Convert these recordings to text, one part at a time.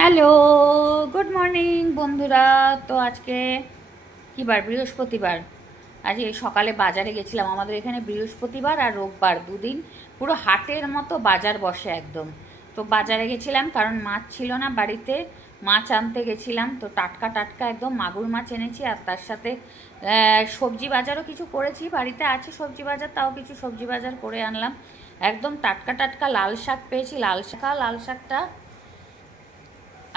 Hello, good morning বন্ধুরা। তো আজকে কী বার? বৃহস্পতিবার। আজকে সকালে বাজারে গেছিলাম। আমাদের এখানে বৃহস্পতিবার আর রোববার দুদিন পুরো হাটের মতো বাজার বসে একদম। তো বাজারে গেছিলাম কারণ মাছ ছিল না বাড়িতে, মাছ আনতে গেছিলাম। তো টাটকা টাটকা একদম মাগুর মাছ এনেছি, আর তার সাথে সবজি বাজারও কিছু করেছি। বাড়িতে আছে সবজি বাজার, তাও কিছু সবজি বাজার করে আনলাম। একদম টাটকা টাটকা লাল শাক পেয়েছি, লাল শাকটা।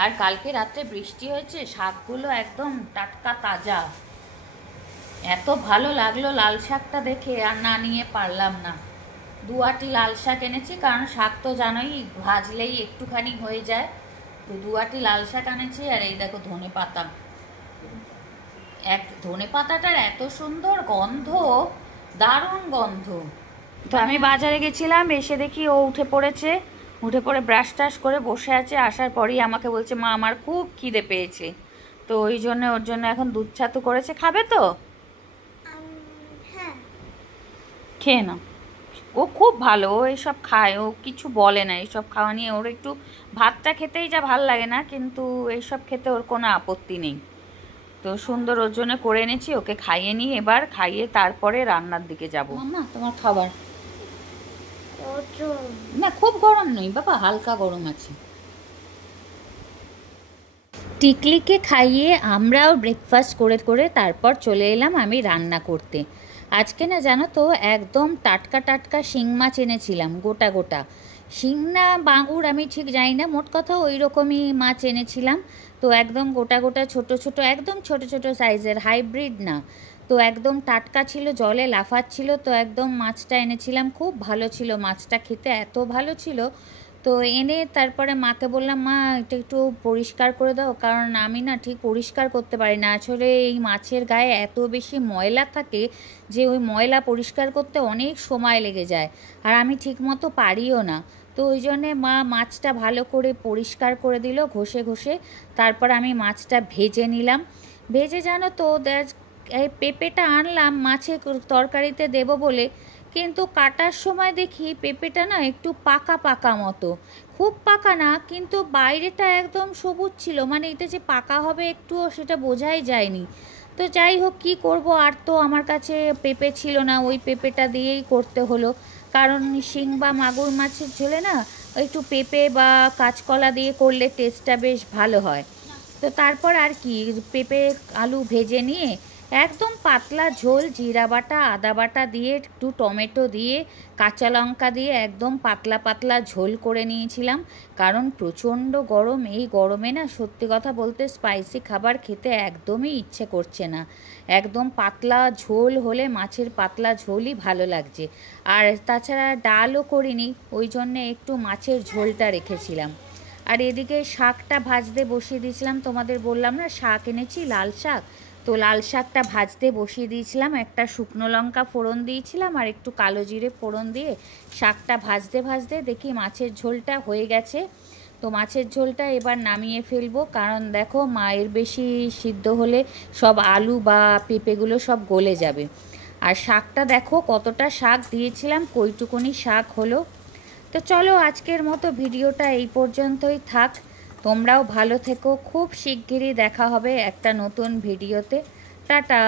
আর কালকে রাত্রে বৃষ্টি হয়েছে, শাকগুলো একদম টাটকা তাজা। এত ভালো লাগলো লাল শাকটা দেখে, আর না নিয়ে পারলাম না। দুয়াটি লাল শাক এনেছি, কারণ শাক তো জানোই ভাজলেই একটুখানি হয়ে যায়। তো দুয়াটি লাল শাক এনেছি। আর এই দেখো ধনে পাতা, ধনে পাতাটার এত সুন্দর গন্ধ, দারুণ গন্ধ। তো আমি বাজারে গেছিলাম, এসে দেখি ও উঠে পড়েছে। উঠে পড়ে ব্রাশ টাশ করে বসে আছে। আসার পরেই আমাকে বলছে, মা আমার খুব খিদে পেয়েছে। তো ওই জন্য ওর জন্য এখন দুধ ছাতু করেছে। খাবে তো? হ্যাঁ, খেয়ে নাও। ও খুব ভালো, ও এইসব খায়, ও কিছু বলে না এইসব খাওয়া নিয়ে। ওর একটু ভাতটা খেতেই যা ভাল লাগে না, কিন্তু এইসব খেতে ওর কোনো আপত্তি নেই। তো সুন্দর ওর জন্য করে এনেছি, ওকে খাইয়ে নিই এবার। খাইয়ে তারপরে রান্নার দিকে যাবো। মাম্মা তোমার খাবার। না খুব গরম নই বাবা, হালকা গরম আছে। টিকলিকে খাইয়ে আমরাও ব্রেকফাস্ট করে করে তারপর চলে এলাম আমি রান্না করতে। আজকে না জানো তো, একদম টাটকা টাটকা শিং মাছ এনেছিলাম, গোটা গোটা। শিং না মাগুর আমি ঠিক জানি না, মোট কথা ওই রকমই মাছ এনেছিলাম। তো একদম গোটা গোটা ছোট ছোট, একদম ছোট ছোট সাইজের, হাইব্রিড না। তো একদম টাটকা ছিল, জলে লাফাচ্ছিল। তো একদম মাছটা এনেছিলাম, খুব ভালো ছিল মাছটা, খেতে এত ভালো ছিল। তো এনে তারপরে মাকে বললাম, মা এটা একটু পরিষ্কার করে দাও, কারণ আমি না ঠিক পরিষ্কার করতে পারি না। আসলে এই মাছের গায়ে এত বেশি ময়লা থাকে যে ওই ময়লা পরিষ্কার করতে অনেক সময় লেগে যায়, আর আমি ঠিক মতো পারিও না। তো ওই জন্যে মা মাছটা ভালো করে পরিষ্কার করে দিল ঘষে ঘষে। তারপর আমি মাছটা ভেজে নিলাম। ভেজে জানো তো, এই পেঁপেটা আনলাম মাছের তরকারিতে দেবো বলে, কিন্তু কাটার সময় দেখি পেঁপেটা না একটু পাকা পাকা মতো। খুব পাকা না, কিন্তু বাইরেটা একদম সবুজ ছিল, মানে এটা যে পাকা হবে একটুও সেটা বোঝাই যায়নি। তো যাই হোক, কী করব, আর তো আমার কাছে পেঁপে ছিল না, ওই পেঁপেটা দিয়েই করতে হলো। কারণ শিং বা মাগুর মাছের ঝোলে না একটু পেঁপে বা কাঁচকলা দিয়ে করলে টেস্টটা বেশ ভালো হয়। তো তারপর আর কি, পেঁপে আলু ভেজে নিয়ে একদম পাতলা ঝোল, জিরা বাটা আদা বাটা দিয়ে, একটু টমেটো দিয়ে, কাঁচা লঙ্কা দিয়ে একদম পাতলা পাতলা ঝোল করে নিয়েছিলাম। কারণ প্রচণ্ড গরম, এই গরমে না সত্যি কথা বলতে স্পাইসি খাবার খেতে একদমই ইচ্ছে করছে না। একদম পাতলা ঝোল হলে, মাছের পাতলা ঝোলই ভালো লাগছে। আর তাছাড়া ডালও করিনি, ওই জন্যে একটু মাছের ঝোলটা রেখেছিলাম। আর এদিকে শাকটা ভাজতে বসিয়ে দিয়েছিলাম, তোমাদের বললাম না শাক এনেছি, লাল শাক। তো লাল শাকটা ভাজতে বসিয়ে দিয়েছিলাম, একটা শুকনো লঙ্কা ফোড়ন দিয়েছিলাম, আর একটু কালো জিরে ফোড়ন দিয়ে শাকটা ভাজতে ভাজতে দেখি মাছের ঝোলটা হয়ে গেছে। তো মাছের ঝোলটা এবার নামিয়ে ফেলবো, কারণ দেখো মায়ের বেশি সিদ্ধ হলে সব আলু বা পেঁপেগুলো সব গলে যাবে। আর শাকটা দেখো কতটা শাক দিয়েছিলাম, কইটুকুনি শাক হলো। তো চলো আজকের মতো ভিডিওটা এই পর্যন্তই থাক। তোমরাও ভালো থেকো, খুব শিগগিরই দেখা হবে একটা নতুন ভিডিওতে। টাটা।